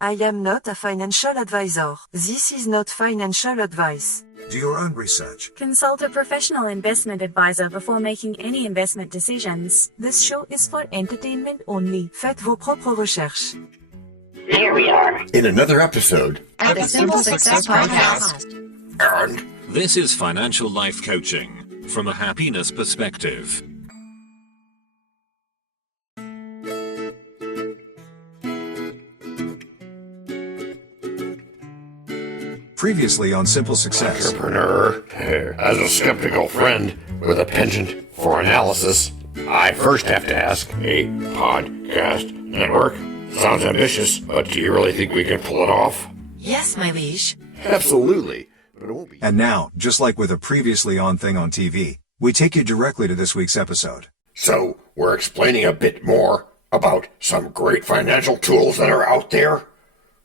I am not a financial advisor. This is not financial advice. Do your own research. Consult a professional investment advisor before making any investment decisions. This show is for entertainment only. Faites vos propres recherches. Here we are in another episode of the Simple Success Podcast. And this is financial life coaching from a happiness perspective. Previously on Simple Success. Entrepreneur, as a skeptical friend with a penchant for analysis, I first have to ask, a podcast network? Sounds ambitious, but do you really think we can pull it off? Yes, my liege. Absolutely, but it won't be. And now, just like with a previously on thing on TV, we take you directly to this week's episode. So, we're explaining a bit more about some great financial tools that are out there?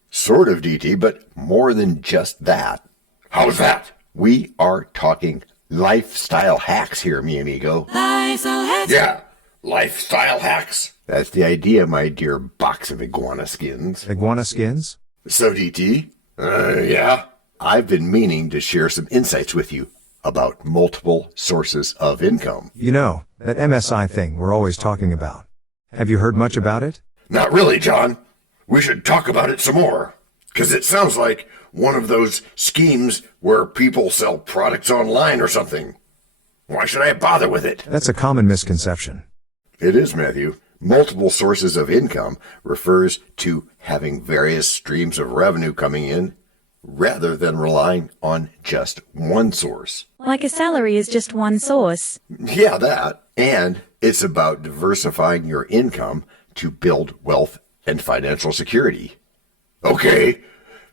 Sort of, DT, but more than just that. How's that? We are talking lifestyle hacks here, mi amigo. Lifestyle hacks? Yeah, lifestyle hacks. That's the idea, my dear box of iguana skins. Iguana skins? So, DT, yeah? I've been meaning to share some insights with you about multiple sources of income. You know, that MSI thing we're always talking about. Have you heard much about it? Not really, John. We should talk about it some more, because it sounds like one of those schemes where people sell products online or something. Why should I bother with it? That's a common misconception. It is, Matthew. Multiple sources of income refers to having various streams of revenue coming in rather than relying on just one source. Like a salary is just one source. Yeah, that. And it's about diversifying your income to build wealth and financial security. Okay,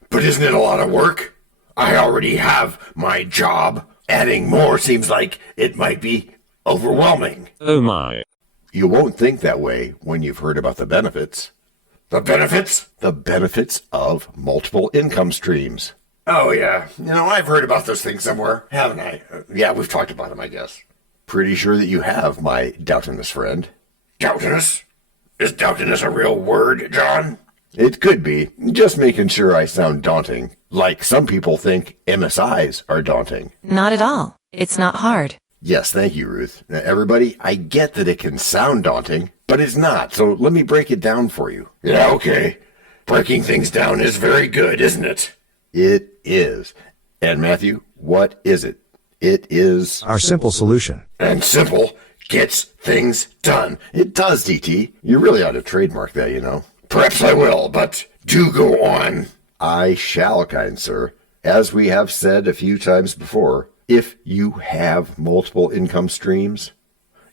but isn't it a lot of work? I already have my job. Adding more seems like it might be overwhelming. Oh my. You won't think that way when you've heard about the benefits. The benefits? The benefits of multiple income streams. Oh yeah, I've heard about those things somewhere, haven't I? Yeah, we've talked about them, I guess. Pretty sure that you have, my doubtinous friend. Doubtinous? Is doubtiness a real word, John? It could be. Just making sure I sound daunting. Like some people think MSIs are daunting. Not at all. It's not hard. Yes, thank you, Ruth. Now, everybody, I get that it can sound daunting, but it's not, so let me break it down for you. Yeah, okay. Breaking things down is very good, isn't it? It is. And Matthew, what is it? It is Our simple solution. And simple gets things done. It does, DT. You really ought to trademark that, Perhaps I will, but do go on. I shall, kind sir. As we have said a few times before, if you have multiple income streams,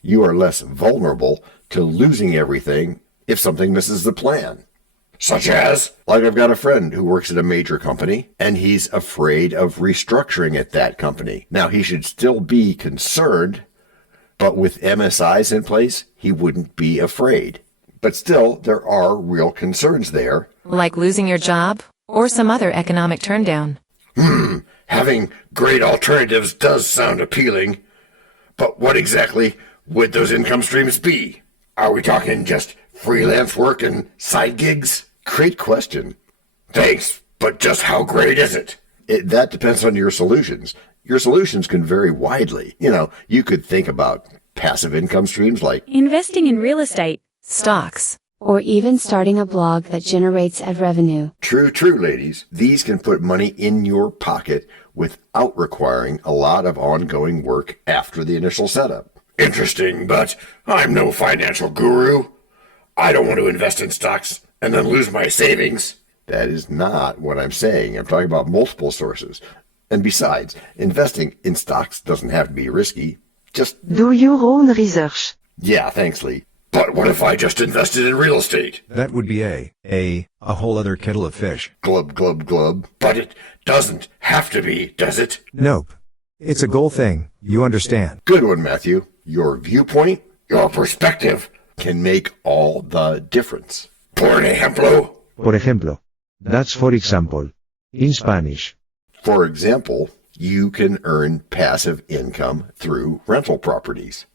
you are less vulnerable to losing everything if something misses the plan. Such as, like I've got a friend who works at a major company, and he's afraid of restructuring at that company. Now, he should still be concerned, but with MSIs in place, he wouldn't be afraid. But still, there are real concerns there. Like losing your job or some other economic turndown. Having great alternatives does sound appealing. But what exactly would those income streams be? Are we talking just freelance work and side gigs? Great question. Thanks, but just how great is it? That depends on your solutions. Your solutions can vary widely. You could think about passive income streams like Investing in real estate, Stocks. Or even starting a blog that generates ad revenue. True, ladies. These can put money in your pocket without requiring a lot of ongoing work after the initial setup. Interesting, but I'm no financial guru. I don't want to invest in stocks and then lose my savings. That is not what I'm saying. I'm talking about multiple sources. And besides, investing in stocks doesn't have to be risky. Just Do your own research. Yeah, thanks, Lee. But what if I just invested in real estate? That would be a whole other kettle of fish. Glub, glub, glub. But it doesn't have to be, does it? Nope. It's a goal thing. You understand. Good one, Matthew. Your viewpoint, your perspective can make all the difference. Por ejemplo. Por ejemplo. That's for example. In Spanish. For example, you can earn passive income through rental properties.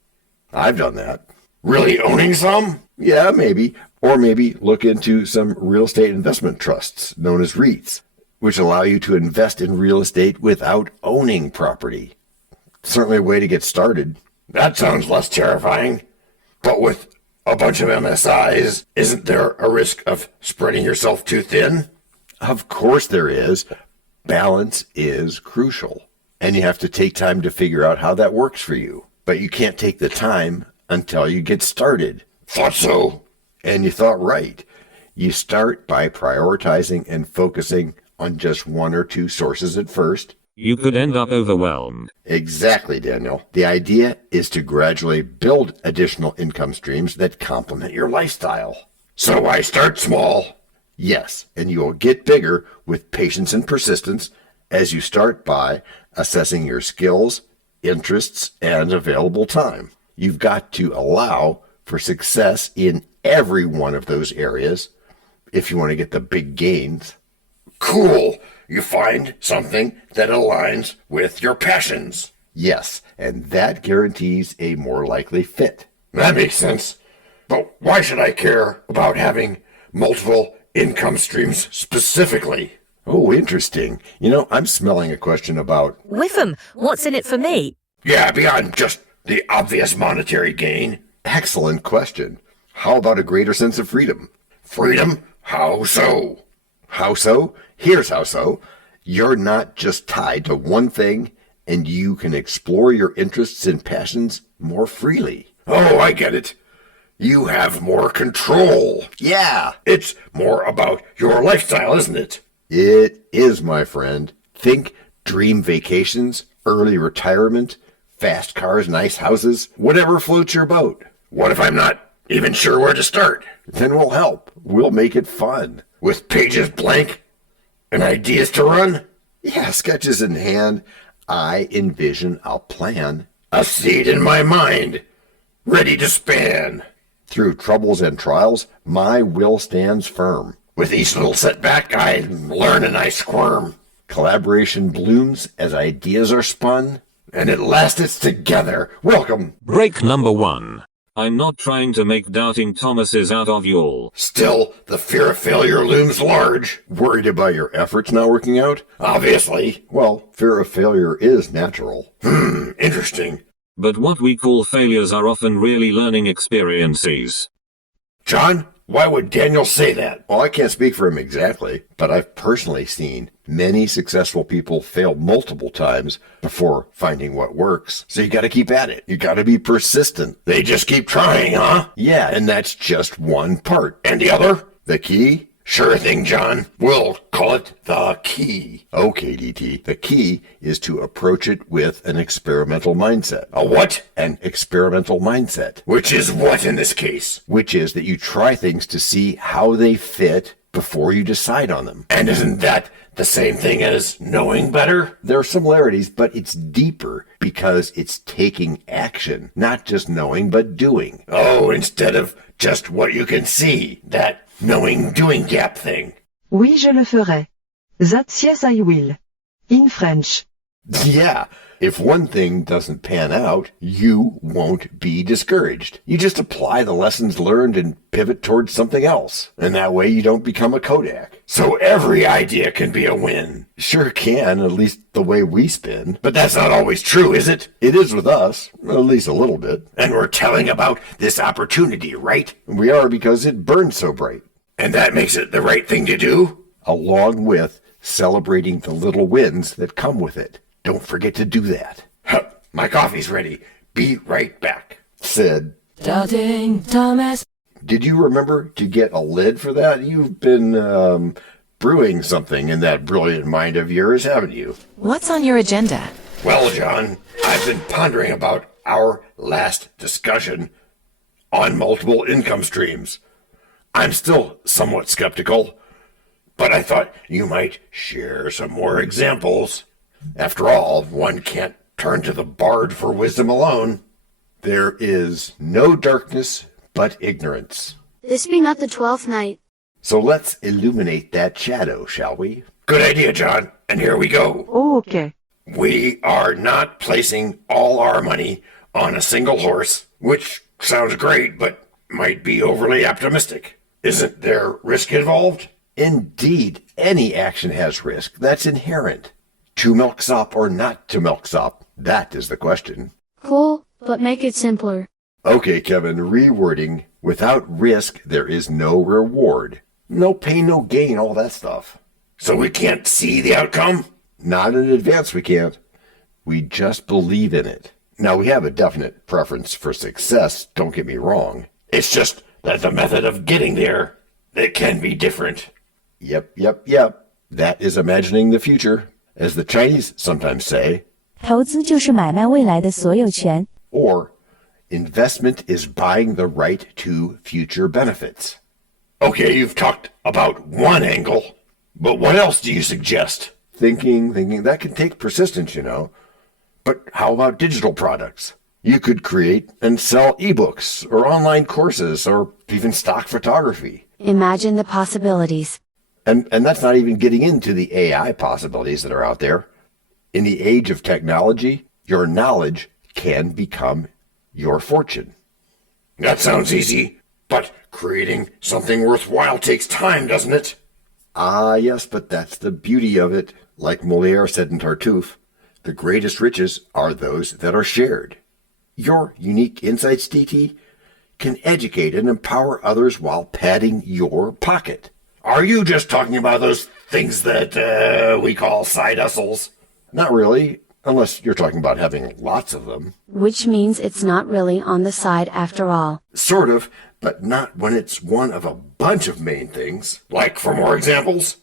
I've done that. Really owning some? Yeah, maybe. Or maybe look into some real estate investment trusts known as REITs, which allow you to invest in real estate without owning property. Certainly a way to get started. That sounds less terrifying. But with a bunch of MSIs, isn't there a risk of spreading yourself too thin? Of course there is. Balance is crucial. And you have to take time to figure out how that works for you. But you can't take the time until you get started. Thought so. And you thought right. You start by prioritizing and focusing on just one or two sources at first. You could end up overwhelmed. Exactly, Daniel. The idea is to gradually build additional income streams that complement your lifestyle. So I start small. Yes, and you will get bigger with patience and persistence as you start by assessing your skills, interests, and available time. You've got to allow for success in every one of those areas if you want to get the big gains. Cool. You find something that aligns with your passions. Yes, and that guarantees a more likely fit. That makes sense. But why should I care about having multiple income streams specifically? Oh, interesting. I'm smelling a question about... Whiffam, what's in it for me? Yeah, beyond just the obvious monetary gain. Excellent question. How about a greater sense of freedom? Freedom? How so? How so? Here's how so. You're not just tied to one thing, and you can explore your interests and passions more freely. Oh, I get it. You have more control. Yeah. It's more about your lifestyle, isn't it? It is, my friend. Think dream vacations, early retirement, fast cars, nice houses, whatever floats your boat. What if I'm not even sure where to start? Then we'll help. We'll make it fun. With pages blank and ideas to run? Yeah, sketches in hand. I envision a plan. A seed in my mind, ready to span. Through troubles and trials, my will stands firm. With each little setback, I learn and I squirm. Collaboration blooms as ideas are spun, and at last it's together. Welcome. Break number 1. I'm not trying to make doubting Thomases out of y'all. Still, the fear of failure looms large. Worried about your efforts not working out? Obviously. Well, fear of failure is natural. Interesting. But what we call failures are often really learning experiences. John, why would Daniel say that? Well, I can't speak for him exactly, but I've personally seen many successful people fail multiple times before finding what works. So you gotta keep at it. You gotta be persistent. They just keep trying, huh? Yeah, and that's just one part. And the other? The key? Sure thing, John. We'll call it the key. Okay, DT. The key is to approach it with an experimental mindset. A what? An experimental mindset. Which is what in this case? Which is that you try things to see how they fit before you decide on them. And isn't that the same thing as knowing better? There are similarities, but it's deeper because it's taking action. Not just knowing, but doing. Oh, instead of just what you can see. That knowing-doing gap thing. Oui, je le ferai. That's yes, I will. In French. Yeah, if one thing doesn't pan out, you won't be discouraged. You just apply the lessons learned and pivot towards something else. And that way you don't become a Kodak. So every idea can be a win. Sure can, at least the way we spin. But that's not always true, is it? It is with us, at least a little bit. And we're telling about this opportunity, right? We are, because it burns so bright. And that makes it the right thing to do? Along with celebrating the little wins that come with it. Don't forget to do that. Huh, my coffee's ready. Be right back. Said Doubting Thomas. Did you remember to get a lid for that? You've been brewing something in that brilliant mind of yours, haven't you? What's on your agenda? Well, John, I've been pondering about our last discussion on multiple income streams. I'm still somewhat skeptical, but I thought you might share some more examples. After all, one can't turn to the bard for wisdom alone. There is no darkness but ignorance. This be not the 12th night. So let's illuminate that shadow, shall we? Good idea, John, and here we go. Oh, okay. We are not placing all our money on a single horse, which sounds great, but might be overly optimistic. Isn't there risk involved? Indeed, any action has risk. That's inherent. To milksop or not to milksop? That is the question. Cool, but make it simpler. Okay, Kevin, rewording. Without risk, there is no reward. No pain, no gain, all that stuff. So we can't see the outcome? Not in advance, we can't. We just believe in it. Now, we have a definite preference for success, don't get me wrong. It's just that the method of getting there, it can be different. Yep. That is imagining the future, as the Chinese sometimes say. 投资就是买卖未来的所有权。 Or, investment is buying the right to future benefits. Okay, you've talked about one angle, but what else do you suggest? Thinking, that can take persistence, you know. But how about digital products? You could create and sell ebooks, or online courses, or even stock photography. Imagine the possibilities. And that's not even getting into the AI possibilities that are out there. In the age of technology, your knowledge can become your fortune. That sounds easy, but creating something worthwhile takes time, doesn't it? Ah, yes, but that's the beauty of it. Like Molière said in Tartuffe, the greatest riches are those that are shared. Your unique insights, DT, can educate and empower others while padding your pocket. Are you just talking about those things that we call side hustles? Not really, unless you're talking about having lots of them. Which means it's not really on the side after all. Sort of, but not when it's one of a bunch of main things. Like for more examples?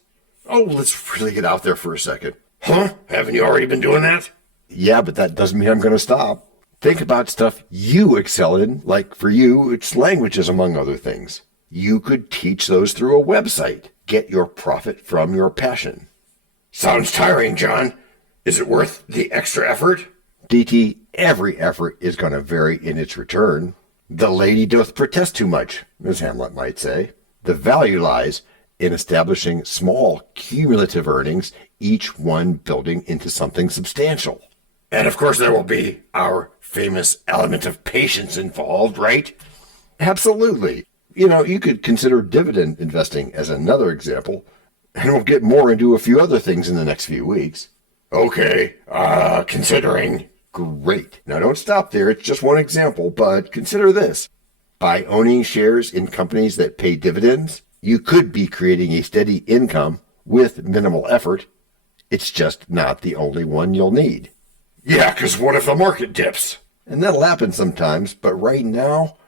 Oh, let's really get out there for a second. Huh? Haven't you already been doing that? Yeah, but that doesn't mean I'm going to stop. Think about stuff you excel in, like for you, it's languages among other things. You could teach those through a website. Get your profit from your passion. Sounds tiring, John. Is it worth the extra effort? DT, every effort is going to vary in its return. The lady doth protest too much, as Hamlet might say. The value lies in establishing small cumulative earnings, each one building into something substantial. And of course there will be our famous element of patience involved, right? Absolutely. You know, you could consider dividend investing as another example, and we'll get more into a few other things in the next few weeks. Okay, considering. Great. Now don't stop there, it's just one example, but consider this. By owning shares in companies that pay dividends, you could be creating a steady income with minimal effort. It's just not the only one you'll need. Yeah, because what if the market dips? And that'll happen sometimes, but right now,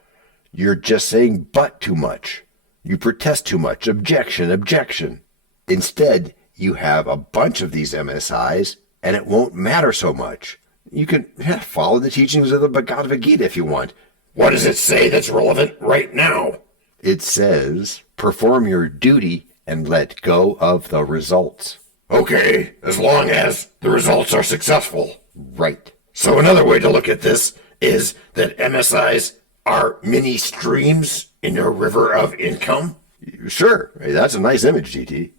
you're just saying but too much. You protest too much. Objection. Instead, you have a bunch of these MSIs, and it won't matter so much. You can follow the teachings of the Bhagavad Gita if you want. What does it say that's relevant right now? It says, perform your duty and let go of the results. Okay, as long as the results are successful. Right. So another way to look at this is that MSIs are mini streams in a river of income? Sure. Hey, that's a nice image, GT.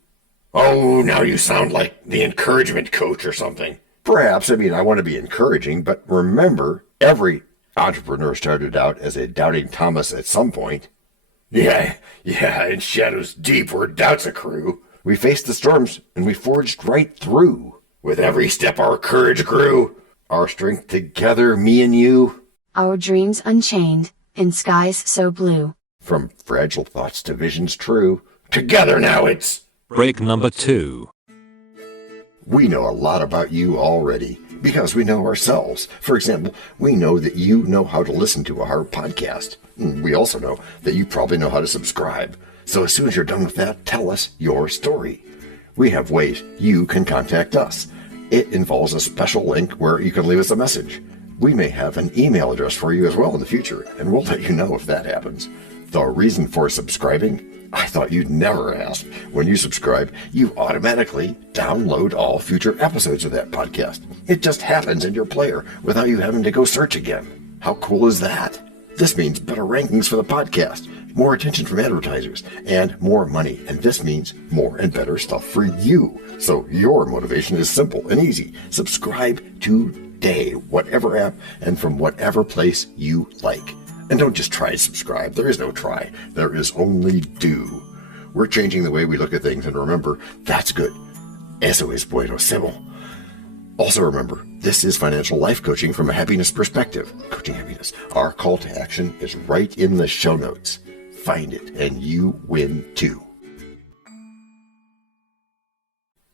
Oh, now you sound like the encouragement coach or something. Perhaps. I mean, I want to be encouraging, but remember, every entrepreneur started out as a doubting Thomas at some point. Yeah, in shadows deep where doubts accrue. We faced the storms, and we forged right through. With every step our courage grew, our strength together, me and you. Our dreams unchained, in skies so blue. From fragile thoughts to visions true. Together now it's... Break number 2. We know a lot about you already, because we know ourselves. For example, we know that you know how to listen to our podcast. We also know that you probably know how to subscribe. So as soon as you're done with that, tell us your story. We have ways you can contact us. It involves a special link where you can leave us a message. We may have an email address for you as well in the future, and we'll let you know if that happens. The reason for subscribing? I thought you'd never ask. When you subscribe, you automatically download all future episodes of that podcast. It just happens in your player without you having to go search again. How cool is that? This means better rankings for the podcast, more attention from advertisers, and more money. And this means more and better stuff for you. So your motivation is simple and easy. Subscribe today, whatever app and from whatever place you like. And don't just try to subscribe. There is no try. There is only do. We're changing the way we look at things, and remember, that's good. Eso es buenísimo. Also remember, this is financial life coaching from a happiness perspective. Coaching happiness. Our call to action is right in the show notes. Find it, and you win too.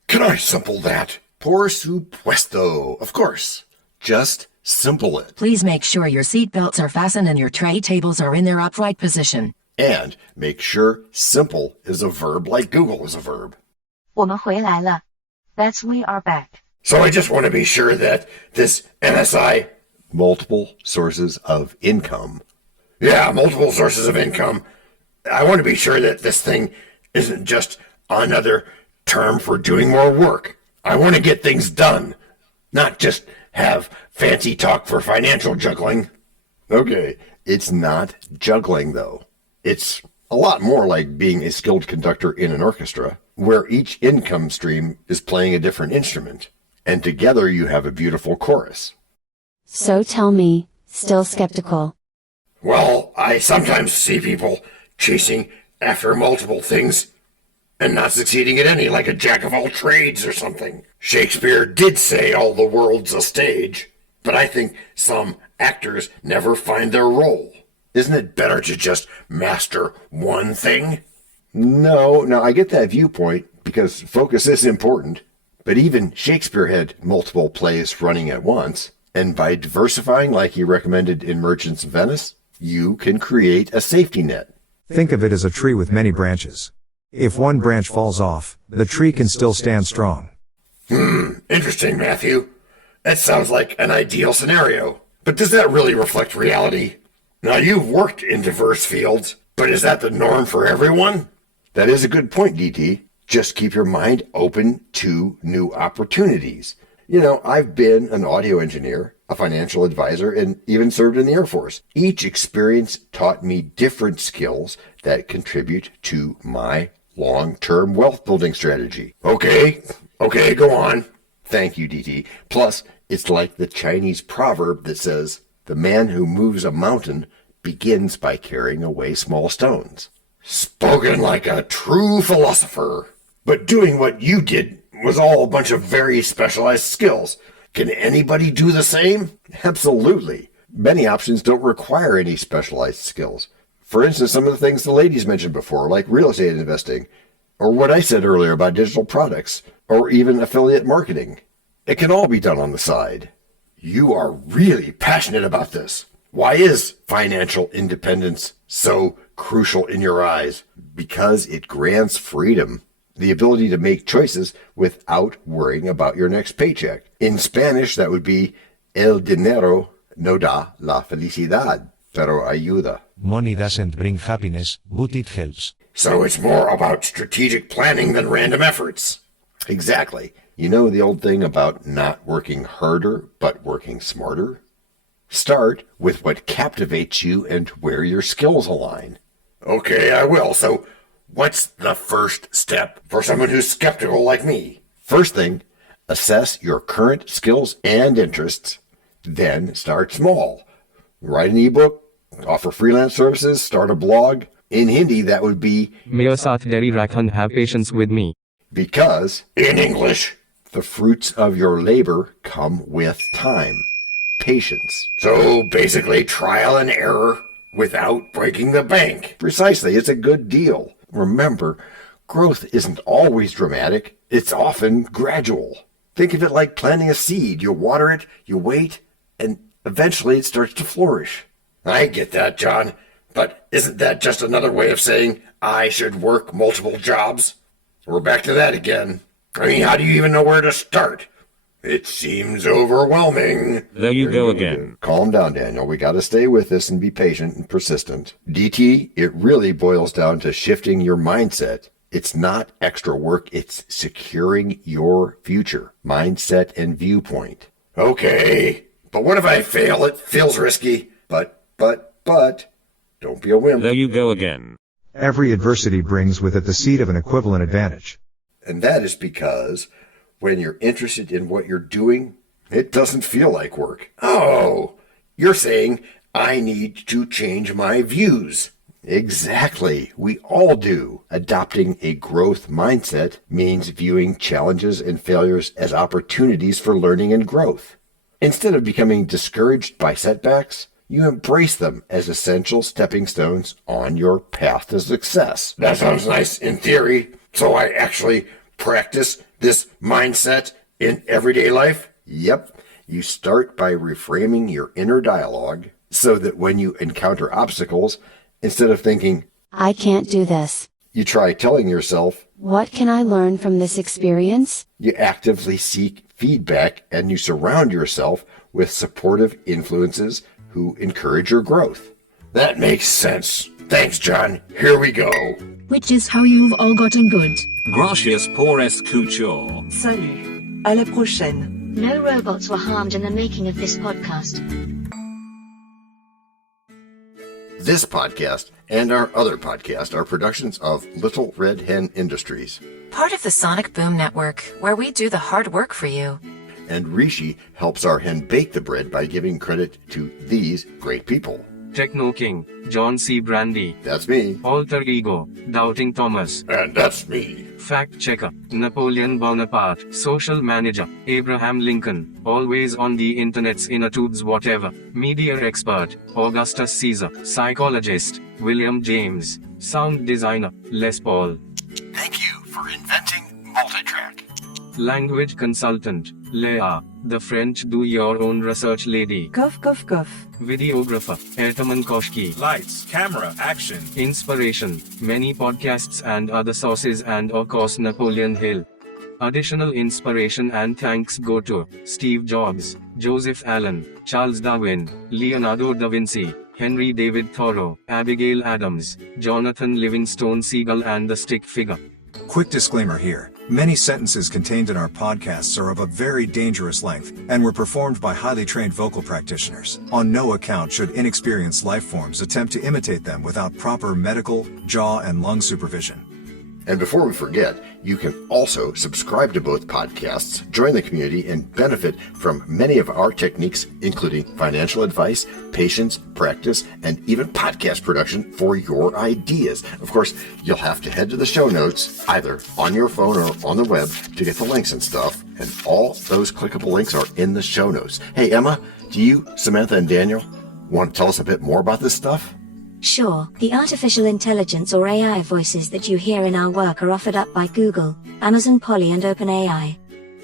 Can I simple that? Por supuesto. Of course. Just simple it. Please make sure your seat belts are fastened and your tray tables are in their upright position. And make sure simple is a verb like Google is a verb. 我们回来了。That's we are back. So I just want to be sure that this MSI, multiple sources of income. Yeah, multiple sources of income. I want to be sure that this thing isn't just another term for doing more work. I want to get things done, not just have fancy talk for financial juggling. Okay, it's not juggling though. It's a lot more like being a skilled conductor in an orchestra, where each income stream is playing a different instrument, and together you have a beautiful chorus. So tell me, still skeptical? Well, I sometimes see people chasing after multiple things and not succeeding at any, like a jack of all trades or something. Shakespeare did say all the world's a stage, but I think some actors never find their role. Isn't it better to just master one thing? No, I get that viewpoint, because focus is important. But even Shakespeare had multiple plays running at once, and by diversifying like he recommended in Merchants of Venice, you can create a safety net. Think of it as a tree with many branches. If one branch falls off, the tree can still stand strong. Interesting, Matthew. That sounds like an ideal scenario. But does that really reflect reality? Now, you've worked in diverse fields, but is that the norm for everyone? That is a good point, DT. Just keep your mind open to new opportunities. You know, I've been an audio engineer, a financial advisor, and even served in the Air Force. Each experience taught me different skills that contribute to my long-term wealth building strategy. Okay, go on. Thank you, DT. Plus, it's like the Chinese proverb that says, the man who moves a mountain begins by carrying away small stones. Spoken like a true philosopher. But doing what you did was all a bunch of very specialized skills. Can anybody do the same? Absolutely. Many options don't require any specialized skills. For instance, some of the things the ladies mentioned before, like real estate investing, or what I said earlier about digital products, or even affiliate marketing. It can all be done on the side. You are really passionate about this. Why is financial independence so crucial in your eyes? Because it grants freedom, the ability to make choices without worrying about your next paycheck. In Spanish, that would be el dinero no da la felicidad, pero ayuda. Money doesn't bring happiness, but it helps. So it's more about strategic planning than random efforts. Exactly. You know the old thing about not working harder, but working smarter? Start with what captivates you and where your skills align. Okay, I will. So what's the first step for someone who's skeptical like me? First thing, assess your current skills and interests. Then start small. Write an ebook, offer freelance services, start a blog. In Hindi, that would be Mere saath deri rakhan, have patience with me. Because, in English, the fruits of your labor come with time, patience. So basically trial and error without breaking the bank. Precisely, it's a good deal. Remember, growth isn't always dramatic. It's often gradual. Think of it like planting a seed. You water it, you wait, and eventually it starts to flourish. I get that, John. But isn't that just another way of saying I should work multiple jobs? We're back to that again. I mean, how do you even know where to start? It seems overwhelming. There you go again. Calm down, Daniel. We got to stay with this and be patient and persistent. DT, it really boils down to shifting your mindset. It's not extra work. It's securing your future, mindset, and viewpoint. Okay, but what if I fail? It feels risky. But, don't be a wimp. There you go again. Every adversity brings with it the seed of an equivalent advantage. And that is because when you're interested in what you're doing, it doesn't feel like work. Oh, you're saying I need to change my views. Exactly. We all do. Adopting a growth mindset means viewing challenges and failures as opportunities for learning and growth. Instead of becoming discouraged by setbacks, you embrace them as essential stepping stones on your path to success. That sounds nice in theory. So I actually practice this mindset in everyday life? Yep. You start by reframing your inner dialogue so that when you encounter obstacles, instead of thinking, I can't do this, you try telling yourself, what can I learn from this experience? You actively seek feedback and you surround yourself with supportive influences who encourage your growth. That makes sense. Thanks, John. Here we go. Which is how you've all gotten good. Gracias por escuchar. Salut. À la prochaine. No robots were harmed in the making of this podcast. This podcast and our other podcast are productions of Little Red Hen Industries. Part of the Sonic Boom Network, where we do the hard work for you. And Rishi helps our hen bake the bread by giving credit to these great people. Techno King, John Brandy. That's me. Alter Ego, Doubting Thomas. And that's me. Fact Checker, Napoleon Bonaparte. Social Manager, Abraham Lincoln. Always on the internet's inner tubes whatever. Media Expert, Augustus Caesar. Psychologist, William James. Sound Designer, Les Paul. Thank you for inventing multitrack. Language Consultant, Leah, the French do-your-own research lady. Cough, cough, cough. Videographer, Etomon Koshki. Lights, camera, action. Inspiration, many podcasts and other sources and of course Napoleon Hill. Additional inspiration and thanks go to Steve Jobs, Joseph Allen, Charles Darwin, Leonardo da Vinci, Henry David Thoreau, Abigail Adams, Jonathan Livingstone Seagull and the Stick Figure. Quick disclaimer here. Many sentences contained in our podcasts are of a very dangerous length and were performed by highly trained vocal practitioners. On no account should inexperienced life forms attempt to imitate them without proper medical, jaw, and lung supervision. And before we forget, you can also subscribe to both podcasts, join the community, and benefit from many of our techniques, including financial advice, patience, practice, and even podcast production for your ideas. Of course, you'll have to head to the show notes, either on your phone or on the web, to get the links and stuff. And all those clickable links are in the show notes. Hey, Emma, do you, Samantha, and Daniel want to tell us a bit more about this stuff? Sure, the artificial intelligence or AI voices that you hear in our work are offered up by Google, Amazon Polly and OpenAI.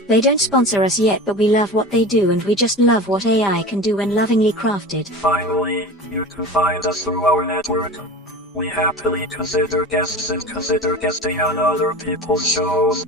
They don't sponsor us yet, but we love what they do and we just love what AI can do when lovingly crafted. Finally, you can find us through our network. We happily consider guests and consider guesting on other people's shows.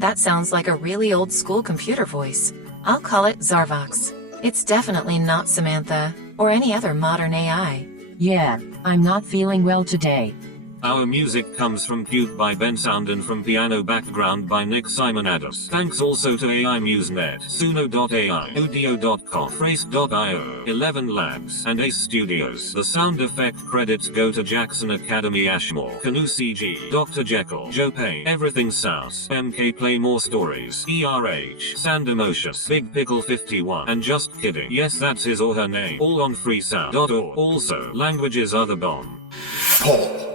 That sounds like a really old school computer voice. I'll call it Zarvox. It's definitely not Samantha, or any other modern AI. Yeah, I'm not feeling well today. Our music comes from Cube by Ben Sound and from Piano Background by Nick Simonados. Thanks also to AI MuseNet, Suno.ai, Audio.com, Phrase.io, 11 Labs, and Ace Studios. The sound effect credits go to Jackson Academy Ashmore, Canoe CG, Dr. Jekyll, Joe Payne, Everything South, MK Play More Stories, ERH, Sandomocious, Big Pickle 51, and Just Kidding. Yes, that's his or her name. All on freesound.org. Also, languages other bomb. Paul.